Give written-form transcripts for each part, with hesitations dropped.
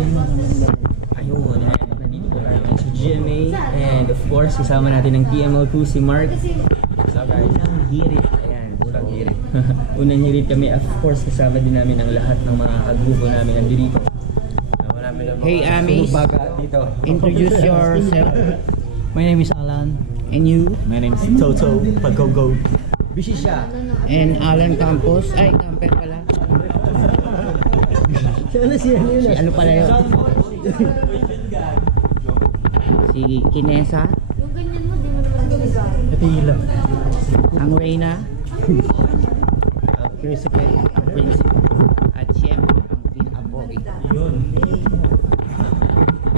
Ayun, nandito po tayo sa GMA. And of course, kasama natin ng TML2 si Mark. So guys, unang hirit. Ayan, unang hirit. Unang hirit kami. Of course, kasama din namin ang lahat ng mga kagrupo namin nandito. Hey Amis, introduce yourself. My name is Alan. And you? My name is Toto Paggogo. Busy siya. And Alan Campos. Ay, Camper pala. Si ano pala yun? Si Kinesa. Yung ganyan mo, di mo naman ginagamit. Atila. Ang Reyna. Ang Principal. At siyempre, ang pinaka-pogi.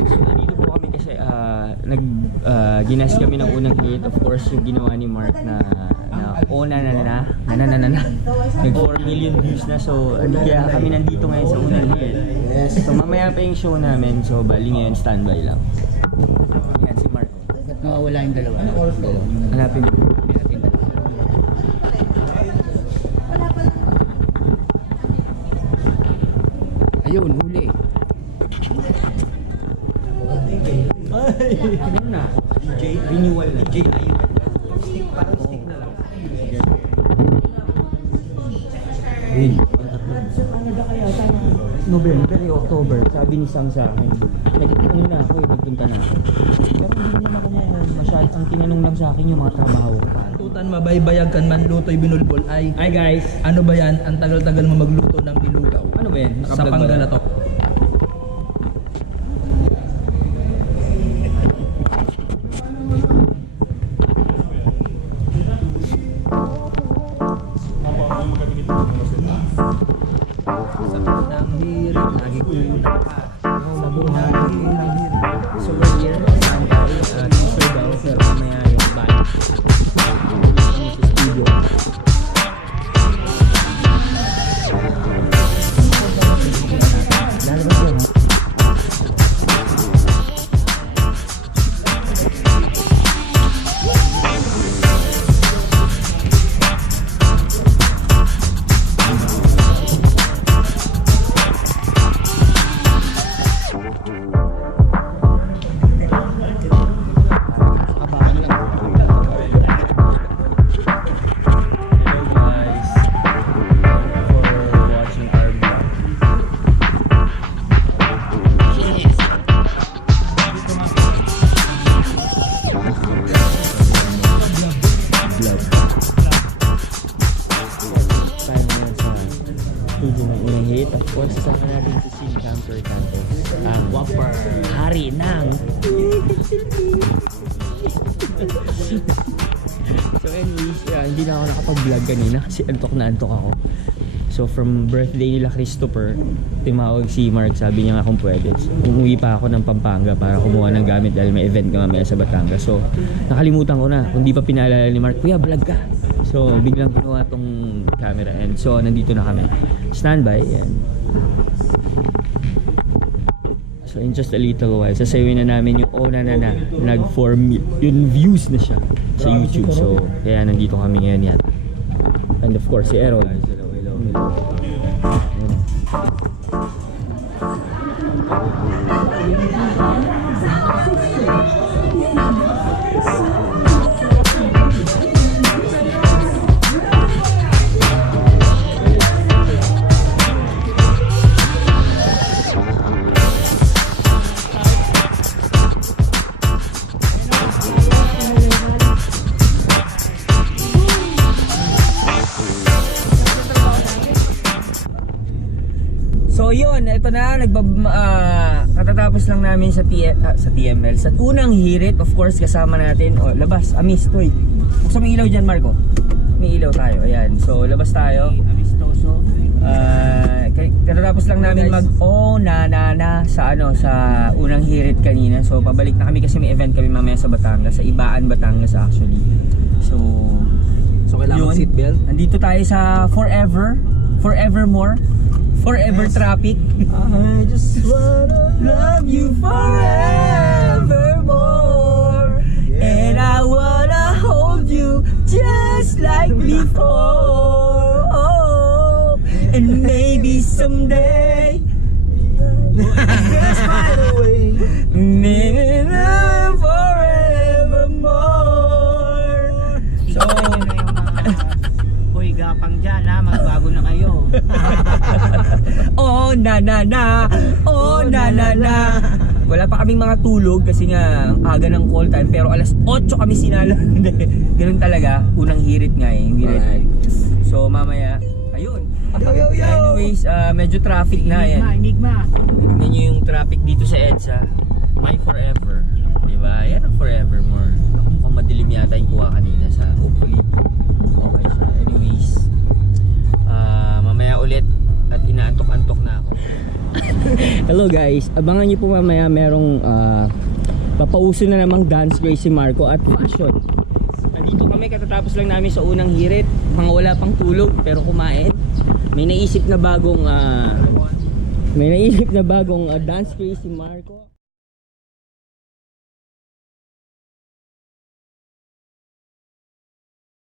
So nandito po kami kasi ginas kami ng unang hit. Of course, yung ginawa ni Mark na nag 4 million views na. So kaya kami nandito ngayon sa unang hit. So mamaya pa yung show namin. So bali ngayon standby lang. Yan si Mark. Ba't nawawala yung dalawa? Hanapin mo. Natin dalawa. Ayun, huli. Ano na? Renewal na. Parang stick na lang. November, October, sabi ni Sam sa akin. Nagpunta na ako, nagpunta na ako. Pero hindi naman ako masyad. Ang tinanong lang sa akin yung mga trabaho ko. Tutan mabaybayag kan man luto'y binulbol ay. Hi guys! Ano ba yan? Ang tagal-tagal mo magluto ng nilugaw. Ano ba yan? Sa Panggalatok. Ng hirit, nagikulang pa. Mabuhay ng hirit. So we're here, Santay, teaser daw, pero mamaya yung band. Sa studio. Lalabas yun, ha? Of course, kasama natin si Sin Camper Cantos, ang Whopper, hari ng So anyways, hindi na ako nakapag-vlog kanina kasi antok na antok ako. So from birthday nila Christopher, tumawag si Mark, sabi niya nga kung pwede. Umuwi pa ako ng Pampanga para kumuha ng gamit dahil may event ka mamaya sa Batangas. So nakalimutan ko na, kung di pa pinaalala ni Mark, kuya vlog ka. So biglang kinuha tong camera and so nandito na kami. Standby and so in just a little while sasayawin na namin yung nag 4 million views na siya sa YouTube. So kaya nandito kami ngayon yata. And of course si Errol. So yun, ito na, katatapos lang namin sa TML. Sa unang hirit, of course, kasama natin, labas, Amis, toy. Buksan mo ilaw dyan, Marco. May ilaw tayo, ayan. So, labas tayo. Amistoso. Katatapos lang namin sa unang hirit kanina. So, pabalik na kami kasi may event kami mamaya sa Batangas, sa Ibaan, Batangas actually. So kailangan seatbelt. Nandito tayo sa Forevermore. Forever traffic. I just wanna love you forevermore, and I wanna hold you just like before. And maybe someday Just find a way. Forevermore. So, Ikaw na yung mga boy gapang dyan ha, magbago na kayo. oh na na na, oh na na na. Wala pa kaming mga tulog kasi nga ang aga ng call time, pero alas 8 kami sinala. Ganun talaga, unang hirit nga eh, yung hirit. So mamaya, ayun. Yo. Anyways, medyo traffic na yan. Enigma. Tignan nyo yung traffic dito sa EDSA. My Forever. Diba? Yan ang Forevermore. Mukhang madilim yata yung kuha kanina sa hopefully. Okay siya. Anyways, mamaya ulit at inaantok-antok na ako. Hello guys, abangan nyo po mamaya merong papauso na namang dance Gracie Marco at fashion. Nandito kami katatapos lang namin sa unang hirit. Mga wala pang tulog pero kumain. May naisip na bagong dance Gracie Marco.